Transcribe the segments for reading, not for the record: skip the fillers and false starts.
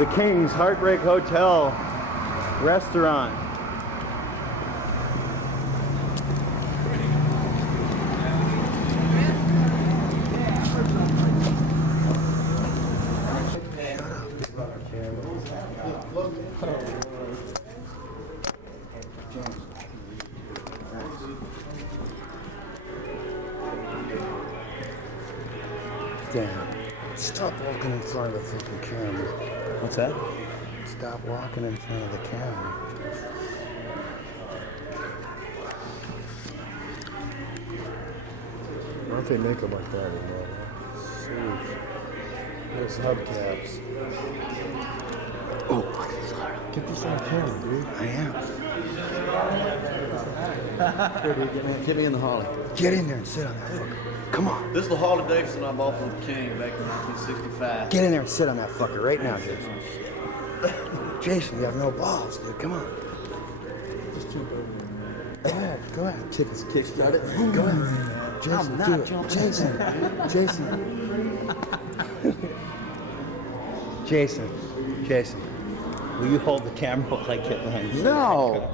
The King's Heartbreak Hotel restaurant. Damn. Stop walking in front of the fucking camera. What's that? Stop walking in front of the camera. Why don't they make them like that anymore? Those hubcaps. Oh, Get this on camera, dude. I am. Get me in the Harley. Get in there and sit on that fucker. Come on. This is the Harley Davidson I bought from the King back in 1965. Get in there and sit on that fucker right now, Jason. Jason, you have no balls, dude. Come on. Just keep over Go ahead. Go ahead. Kickstart it. Go ahead. Jason, do it. Jason. Jason. Jason. Will you hold the camera while I get behind you? No.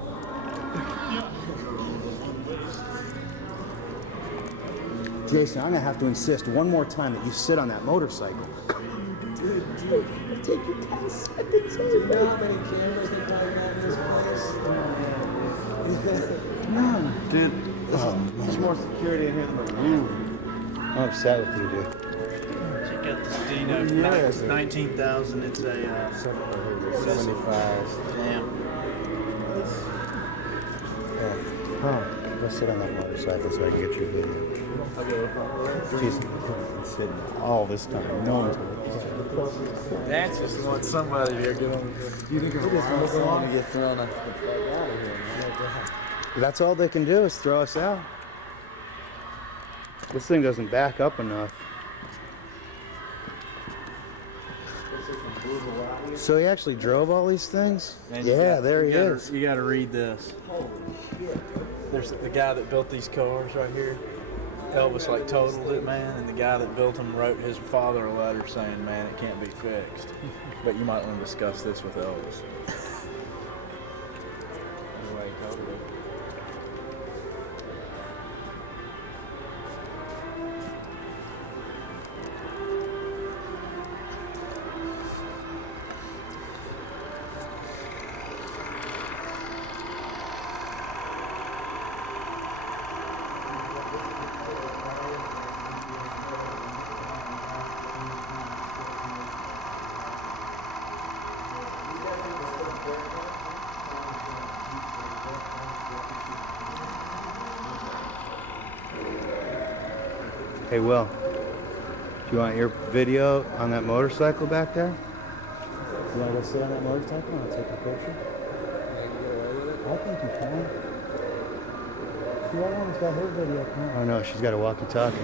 Jason, I'm gonna have to insist one more time that you sit on that motorcycle. Dude, take your 10 seconds. Do you know how many cameras they probably have in this place? No. Dude, there's more security in here than the room. I'm upset with you, dude. Check out this Dino. Yeah, 19,000. It's a 75. damn. Oh, go sit on that motorcycle so I can get your video. Jason, sitting all this time. No one's That's just want somebody to get on. You think it's just I want to get thrown the fuck out of here, man. That's all they can do is throw us out. This thing doesn't back up enough. So he actually drove all these things? Yeah, there he is. You got to read this. There's the guy that built these cars right here. Elvis like totaled it, man, and the guy that built them wrote his father a letter saying, "Man, it can't be fixed." But you might want to discuss this with Elvis. Anyway, he totaled it. Hey, Will, do you want your video on that motorcycle back there? You want to go sit on that motorcycle and take a picture? I think you can. See, that woman's got her video. Oh, no, she's got a walkie-talkie.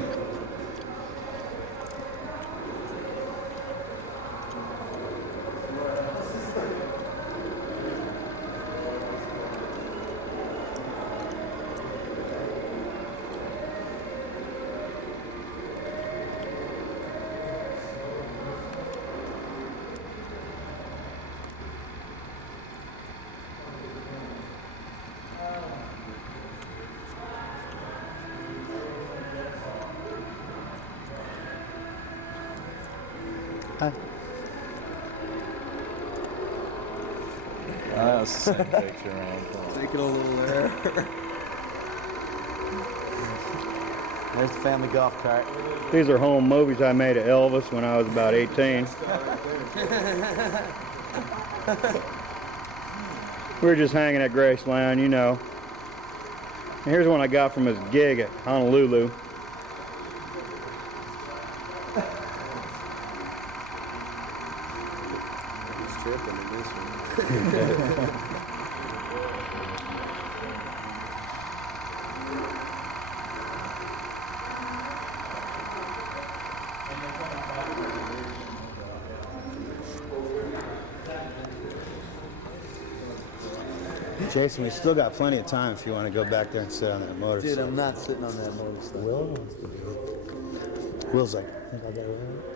Hi. That's the same picture, man. Take it a little there. There's the family golf cart. These are home movies I made of Elvis when I was about 18. We were just hanging at Graceland, you know. And here's one I got from his gig at Honolulu. He's tripping in this one. Jason, we still got plenty of time if you want to go back there and sit on that motorcycle. Dude, I'm not sitting on that motorcycle. Will wants to do it. Will's like, I think I got it right.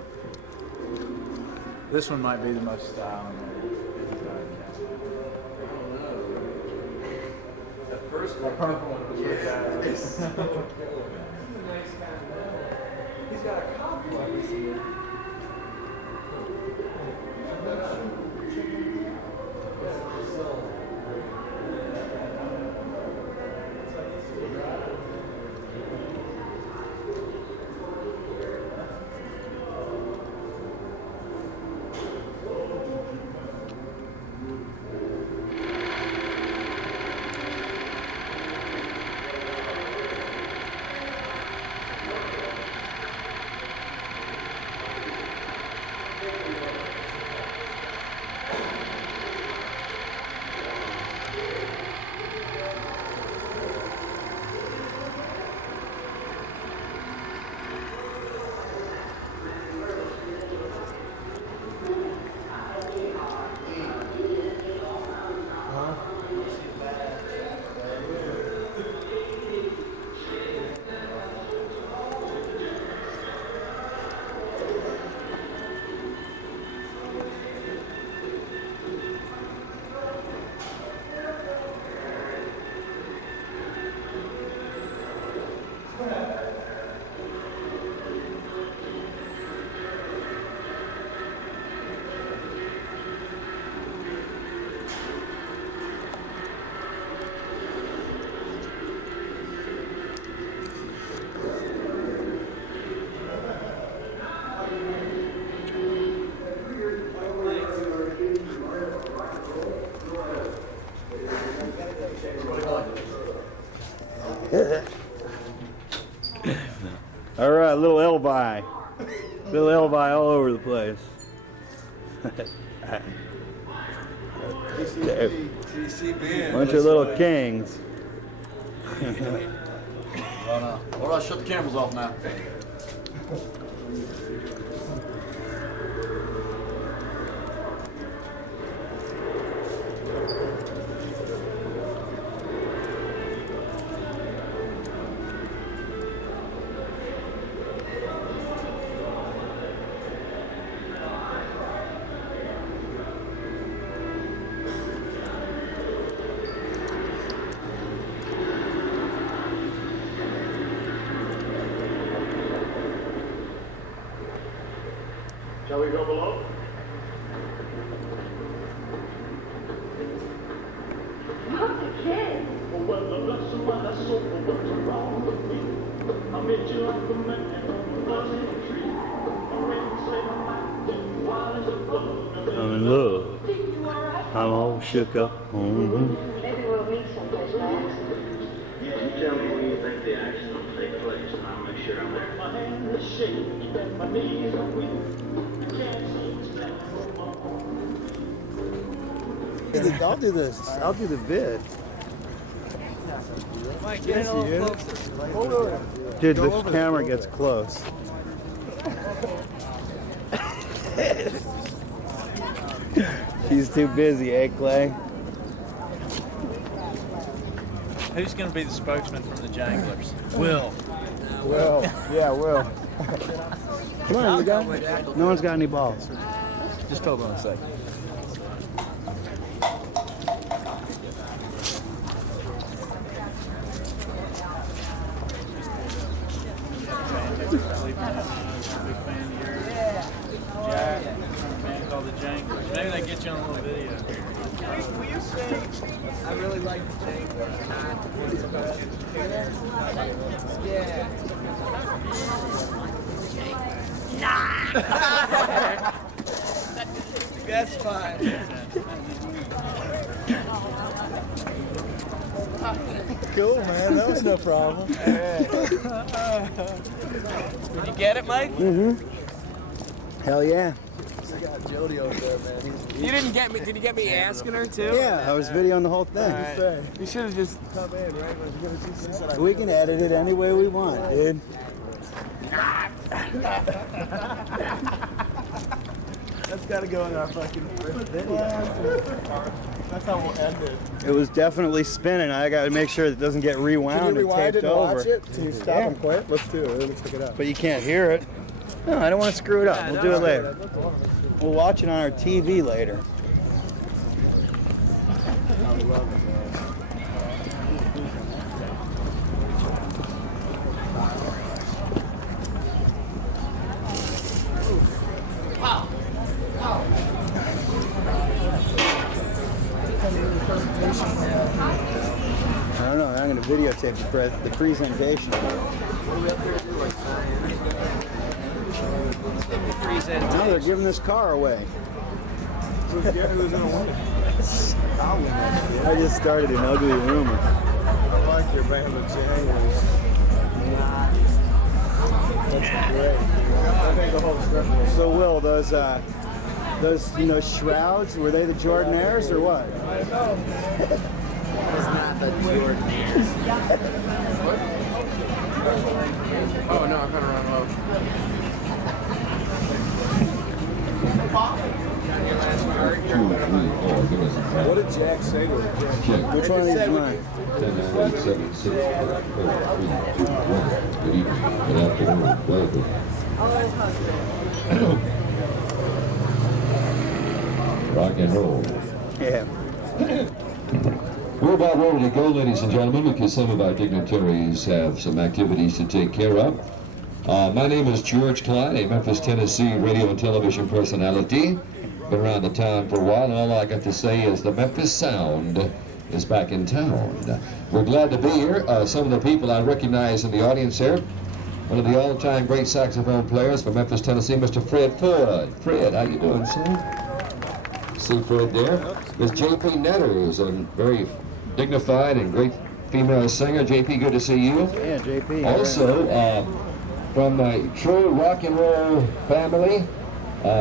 This one might be the most styling. That first The purple one was really bad. He's a nice guy. He's got a copy of this here. All right, little Elvi. Little Elvi all over the place. Bunch of little kings. All right, shut the cameras off now. Shall we go below? Not the kid. Well, the blessing when I soul, what's wrong with me? I met you like a man on a buzzing tree. I ran say my mind, wild as a bug. I'm in love. I'm all shook up. Maybe we'll meet someplace by accident. You tell me when you think the action will take place, and I'll make sure I'm there. My hand is shaking and my knees are weak. I can't seem to stand no more. I'll do this. I'll do the vid. Mike, get a little closer. Dude, this camera gets close. She's too busy, eh, Clay? Who's going to be the spokesman from the Janglers? Will. Will. Yeah, Will. Come on, you guys. No one's got any balls. Just hold on a second. Jack, a band called the Janglers. Maybe they get you on a little video. Will you say, I really like the Janglers, not what's supposed to be? Yeah. That's fine. Cool, man. That was no problem. Did you get it, Mike? Hell yeah. I got Jody over there, man. You didn't get me. Did you get me asking her too? I was videoing the whole thing. Alright. You should have just come in, right? She said We can edit it any way we want, dude. That's got to go in our fucking first video. That's how we'll end it. It was definitely spinning. I got to make sure it doesn't get rewound Can you and rewind taped it and over. watch it? Can you stop and quit? Let's do it. Let's pick it up. But you can't hear it. No, I don't want to screw it up. We'll do it later. We'll watch it on our TV later. I don't know. I'm going to videotape the presentation. No, they're giving this car away. Who's gonna win? I just started an ugly rumor. I like your band, the Janglers. That's great. I think the whole structure. So, Will, those shrouds, were they the Jordanaires or what? It's not the Jordanaires. Oh no, I kind of ran low. What did Jack say to her? Which one of these is mine? 10-9-8-7-6-5-4-3-2-1. Good evening, good afternoon, welcome. Rock and roll. Yeah. We're about ready to go, ladies and gentlemen, because some of our dignitaries have some activities to take care of. My name is George Klein, a Memphis, Tennessee radio and television personality. Been around the town for a while, and all I got to say is the Memphis Sound is back in town. We're glad to be here. Some of the people I recognize in the audience here, one of the all-time great saxophone players from Memphis, Tennessee, Mr. Fred Ford. Fred, how you doing, sir? See Fred there. Miss J.P. Netter, who's a very dignified and great female singer. J.P., good to see you. Yeah, J.P. Also, from my true rock and roll family,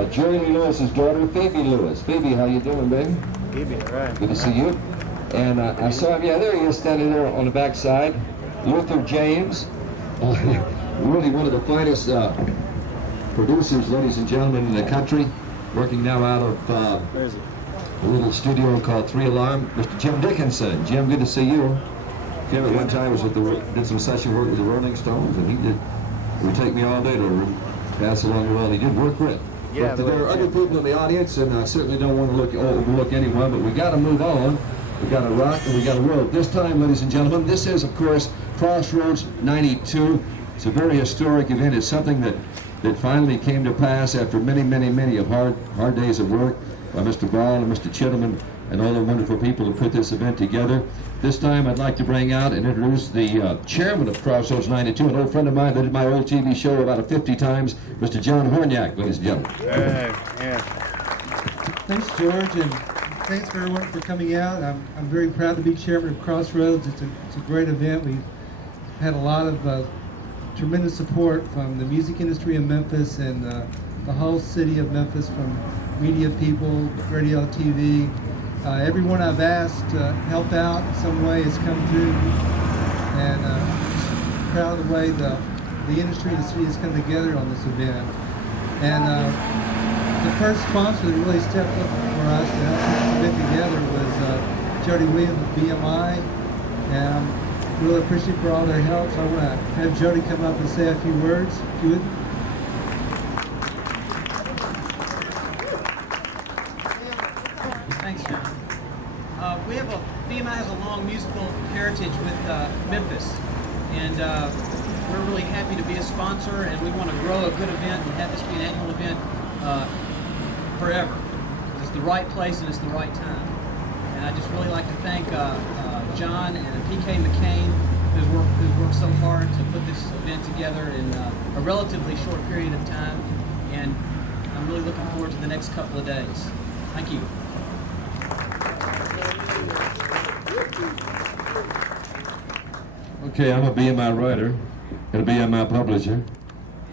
Jerry Lee Lewis's daughter, Phoebe Lewis. Phoebe, how you doing, baby? Phoebe, all right. Good to see you. And I saw him, yeah, there he is, standing there on the back side. Luther James, really one of the finest producers, ladies and gentlemen, in the country, working now out of a little studio called 3 Alarm. Mr. Jim Dickinson. Jim, good to see you. Jim at one time was did some session work with the Rolling Stones, and it would take me all day to pass along the well. He did work great. Yeah, but there are other people in the audience, and I certainly don't want to overlook anyone, but we got to move on. We got to rock and we got to roll. This time, ladies and gentlemen, this is, of course, Crossroads 92. It's a very historic event. It's something that finally came to pass after many, many, many of hard days of work by Mr. Ball and Mr. Chittleman and all the wonderful people who put this event together. This time, I'd like to bring out and introduce the chairman of Crossroads 92, an old friend of mine that did my old TV show about 50 times, Mr. John Horniak, ladies and gentlemen. Yeah. Thanks, George, and thanks for everyone for coming out. I'm very proud to be chairman of Crossroads. It's a great event. We've had a lot of tremendous support from the music industry in Memphis and the whole city of Memphis, from media people, radio, TV. Everyone I've asked to help out in some way has come through, and just proud of the way the industry and the city has come together on this event. And the first sponsor that really stepped up for us to help put this event together was Jody Williams with BMI, and I'm really appreciative for all their help. So I want to have Jody come up and say a few words, if you would. Thanks, John. BMI has a long musical heritage with Memphis, and we're really happy to be a sponsor, and we want to grow a good event and have this be an annual event forever. It's the right place and it's the right time. And I'd just really like to thank John and PK McCain, who's worked so hard to put this event together in a relatively short period of time, and I'm really looking forward to the next couple of days. Thank you. Okay, I'm a BMI writer and a BMI publisher,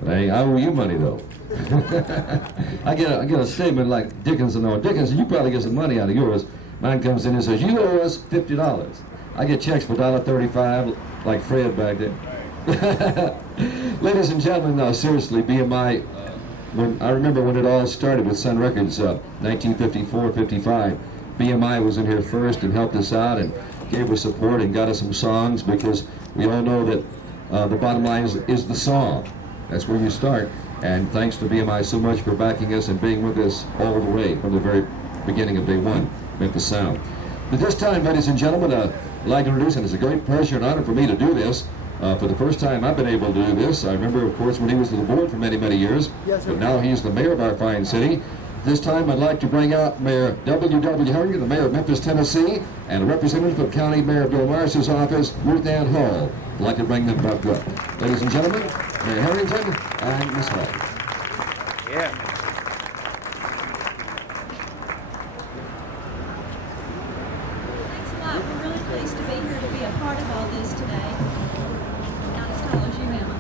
but I owe you money though. I get a statement like Dickinson, or Dickinson, you probably get some money out of yours. Mine comes in and says, you owe us $50. I get checks for $1.35 like Fred back there. Ladies and gentlemen, no, seriously, BMI, I remember when it all started with Sun Records, 1954-55, BMI was in here first and helped us out and gave us support and got us some songs, because we all know that the bottom line is the song. That's where you start. And thanks to BMI so much for backing us and being with us all the way from the very beginning of day one, Memphis Sound. At this time, ladies and gentlemen, I'd like to introduce, and it's a great pleasure and honor for me to do this. For the first time I've been able to do this. I remember, of course, when he was to the board for many, many years, but now he's the mayor of our fine city. This time I'd like to bring out Mayor W.W. Harrington, the mayor of Memphis, Tennessee, and a representative of County Mayor Bill Morris's office, Ruth Ann Hall. I'd like to bring them back up. Ladies and gentlemen, Mayor Harrington and Ms. Hall. Yeah. Thanks a lot. We're really pleased to be here to be a part of all this today. Not as tall as you, Emma.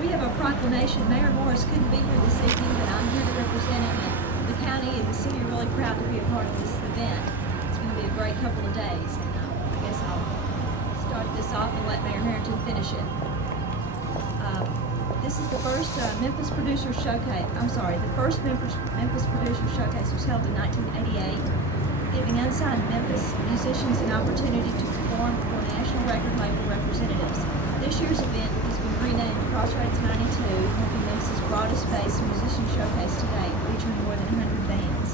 We have a proclamation. Mayor Morris couldn't be here this evening, but I'm here to represent him. And the county and the city are really proud to be a part of this event. It's going to be a great couple of days, and I guess I'll start this off and let Mayor Harrington finish it. This is the first Memphis Producer Showcase. I'm sorry, the first Memphis Producer Showcase was held in 1988, giving unsigned Memphis musicians an opportunity to perform for national record label representatives. This year's event has been renamed Crossroads 92, will be Memphis' broadest-based musician showcase to date, featuring more than 100 bands.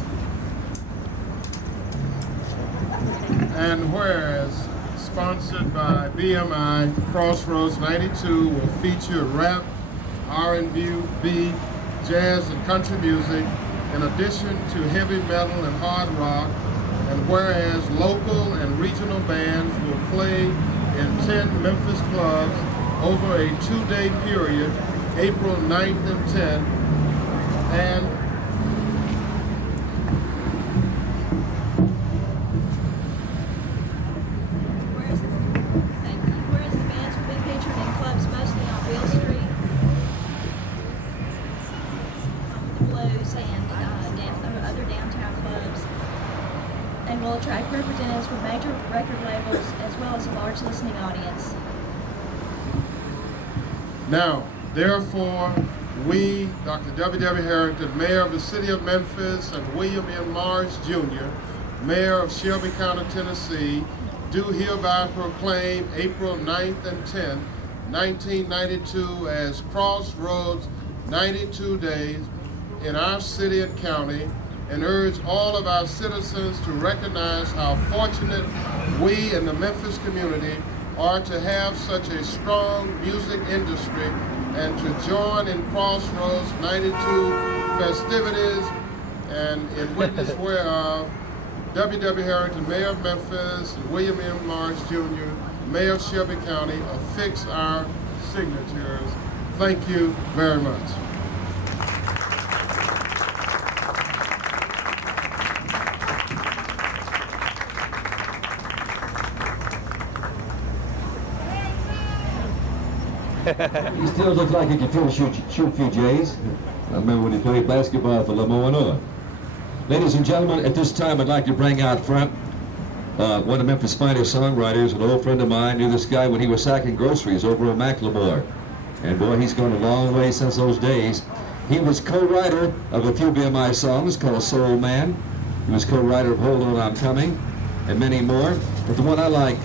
And whereas sponsored by BMI, Crossroads 92 will feature rap, R&B, jazz, and country music, in addition to heavy metal and hard rock. And whereas local and regional bands will play in 10 Memphis clubs over a 2-day period, April 9th and 10th, and Whereas the bands will be featured in clubs mostly on Beale Street, the Blues, and other downtown clubs. They will attract representatives from major record labels as well as a large listening audience. now, therefore, we, Dr. W.W. Harrington, Mayor of the City of Memphis, and William M. Morris, Jr., Mayor of Shelby County, Tennessee, do hereby proclaim April 9th and 10th, 1992 as Crossroads 92 Days in our city and county, and urge all of our citizens to recognize how fortunate we in the Memphis community are to have such a strong music industry and to join in Crossroads 92 festivities, and in witness whereof, W.W. Harrington, Mayor of Memphis, and William M. Morris, Jr., Mayor of Shelby County, affix our signatures. Thank you very much. He still looks like he can shoot a few J's. I remember when he played basketball for Lamoina. Ladies and gentlemen, at this time I'd like to bring out front one of Memphis' finest songwriters, an old friend of mine. Knew this guy when he was sacking groceries over at Macklemore. And boy, he's gone a long way since those days. He was co-writer of a few BMI songs called Soul Man. He was co-writer of Hold On, I'm Coming, and many more. But the one I like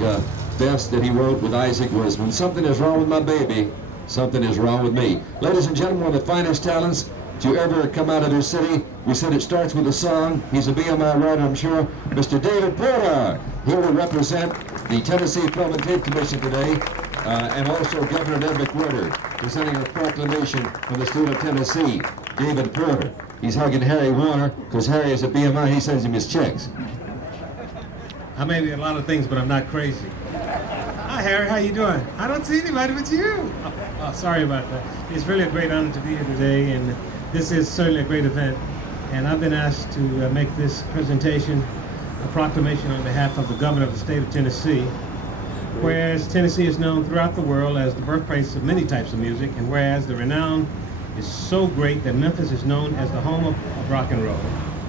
best that he wrote with Isaac was When Something Is Wrong With My Baby, Something Is Wrong With Me. Ladies and gentlemen, one of the finest talents to ever come out of this city. We said it starts with a song. He's a BMI writer, I'm sure. Mr. David Porter. He will represent the Tennessee Film and Tape Commission today, and also Governor Ned McWhirter, presenting a proclamation from the state of Tennessee. David Porter. He's hugging Harry Warner, because Harry is a BMI. He sends him his checks. I may be a lot of things, but I'm not crazy. Hi, Harry. How you doing? I don't see anybody but you. Oh, sorry about that. It's really a great honor to be here today, and this is certainly a great event. And I've been asked to make this presentation, a proclamation on behalf of the governor of the state of Tennessee. Whereas Tennessee is known throughout the world as the birthplace of many types of music, and whereas the renown is so great that Memphis is known as the home of rock and roll,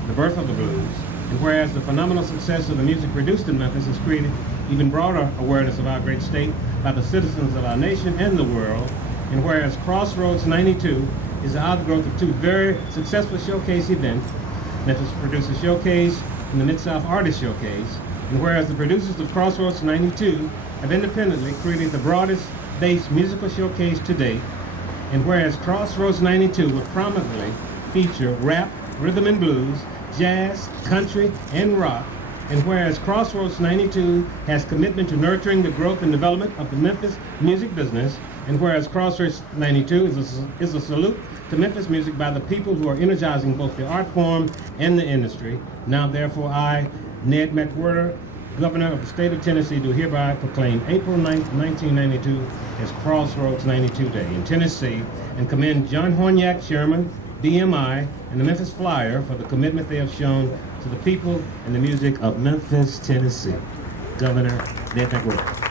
the birth of the blues, and whereas the phenomenal success of the music produced in Memphis has created even broader awareness of our great state by the citizens of our nation and the world, and whereas Crossroads 92 is the outgrowth of two very successful showcase events, Memphis Producer Showcase and the Mid-South Artist Showcase, and whereas the producers of Crossroads 92 have independently created the broadest based musical showcase to date, And whereas Crossroads 92 will prominently feature rap, rhythm and blues, jazz, country, and rock. And whereas Crossroads 92 has commitment to nurturing the growth and development of the Memphis music business. And whereas Crossroads 92 is a salute to Memphis music by the people who are energizing both the art form and the industry. Now therefore I, Ned McWhirter, Governor of the state of Tennessee, do hereby proclaim April 9th, 1992 as Crossroads 92 Day in Tennessee, and commend John Horniak, Chairman, BMI, and the Memphis Flyer for the commitment they have shown to the people and the music of Memphis, Tennessee. Governor Ned McWhirter.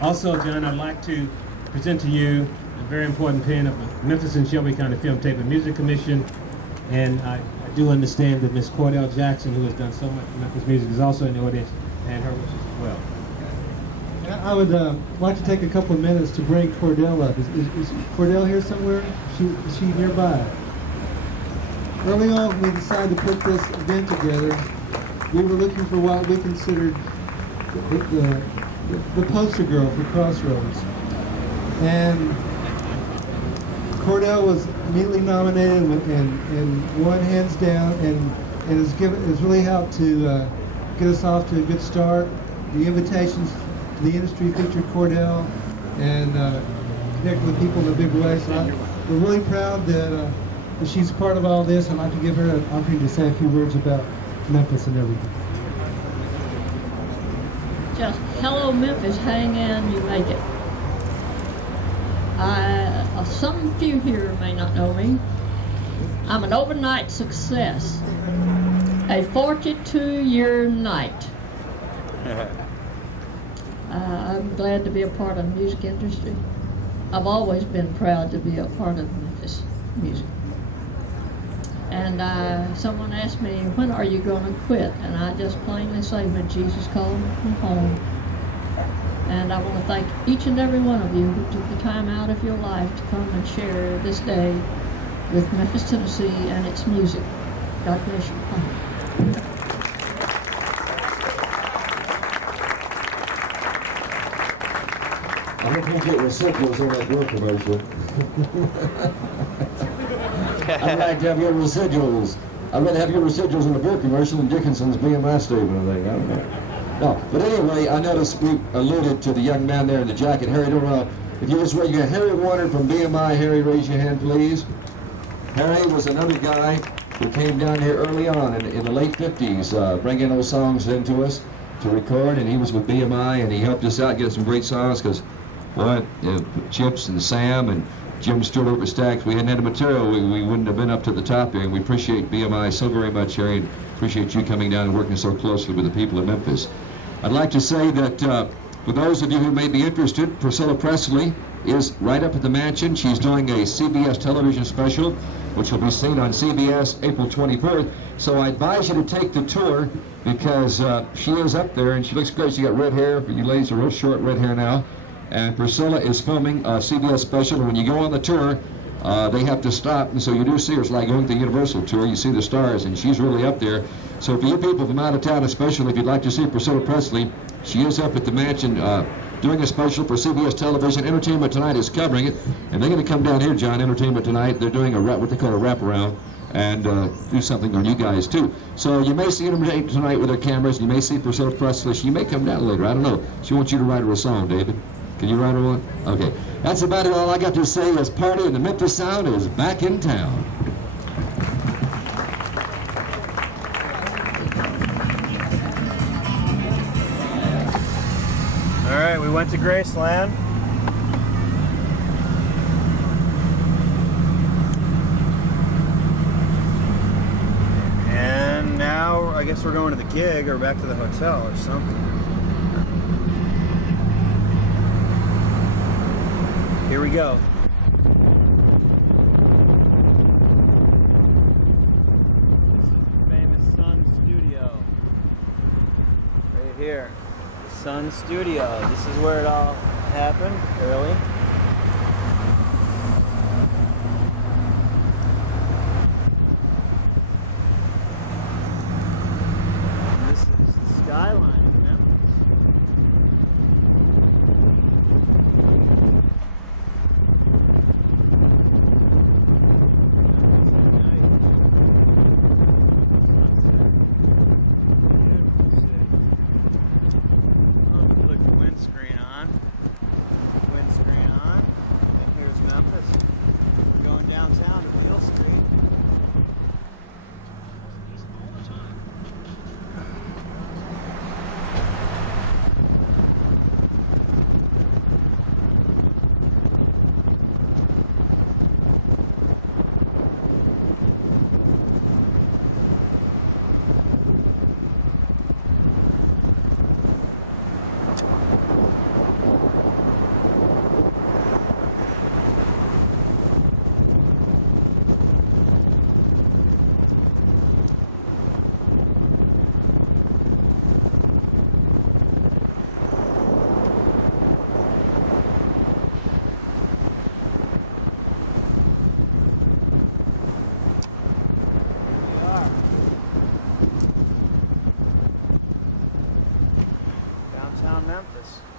Also, John, I'd like to present to you a very important pin of the Memphis and Shelby County Film, Tape, and Music Commission. And I do understand that Miss CORDELL Jackson, who has done so much for Memphis music, is also in the audience, and her wishes as well. I would like to take a couple of minutes to bring CORDELL up. Is CORDELL here somewhere? Is she nearby? Early on, when we decided to put this event together, we were looking for what we considered the poster girl for Crossroads. And CORDELL was immediately nominated and won hands down, and has really helped to get us off to a good start. The invitations to the industry featured CORDELL and connected with people in a big way. So we're really proud that she's part of all this. I'd like to give her an opportunity to say a few words about Memphis and everything. Just hello Memphis, hang in, you make it. Some few here may not know me. I'm an overnight success, a 42-year night. I'm glad to be a part of the music industry. I've always been proud to be a part of Memphis music. And someone asked me, when are you going to quit? And I just plainly say, when Jesus called me from home. And I want to thank each and every one of you who took the time out of your life to come and share this day with Memphis, Tennessee and its music. God bless you. I hope you get reciprocals on that grill commercial. I'd like to have your residuals. I'd rather have your residuals in the beer commercial than Dickinson's BMI statement, I think. I don't know. No, but anyway, I noticed we alluded to the young man there in the jacket. Harry, don't know if you just you got Harry Warner from BMI. Harry, raise your hand, please. Harry was another guy who came down here early on in the late 50s, bringing those songs into us to record, and he was with BMI, and he helped us out, get some great songs, because, boy, Chips and Sam and Jim Stewart over Stacks, we hadn't had the material, we wouldn't have been up to the top here, and we appreciate BMI so very much, Harry, and appreciate you coming down and working so closely with the people of Memphis. I'd like to say that for those of you who may be interested, Priscilla Presley is right up at the mansion. She's doing a CBS television special, which will be seen on CBS April 24th. So I advise you to take the tour, because she is up there, and she looks great. She got red hair, but you ladies are real short red hair now. And Priscilla is filming a CBS special, and when you go on the tour, they have to stop, and so you do see her. It's like going to the Universal tour. You see the stars, and she's really up there. So for you people from out of town, especially if you'd like to see Priscilla Presley, she is up at the mansion doing a special for CBS Television. Entertainment Tonight is covering it, and they're going to come down here, John. Entertainment Tonight, they're doing what they call a wraparound, and do something on you guys too. So you may see Entertainment Tonight with their cameras. You may see Priscilla Presley. She may come down later. I don't know. She wants you to write her a song, David. Can you write her one? Okay. That's about it. All I got to say is Party in the Memphis Sound is back in town. All right, we went to Graceland. And now I guess we're going to the gig or back to the hotel or something. Here we go. This is the famous Sun Studio. Right here. The Sun Studio. This is where it all happened early. And this is the skyline of Memphis. screen on, windscreen on, and here's Memphis. We're going downtown to Beale Street. Downtown Memphis.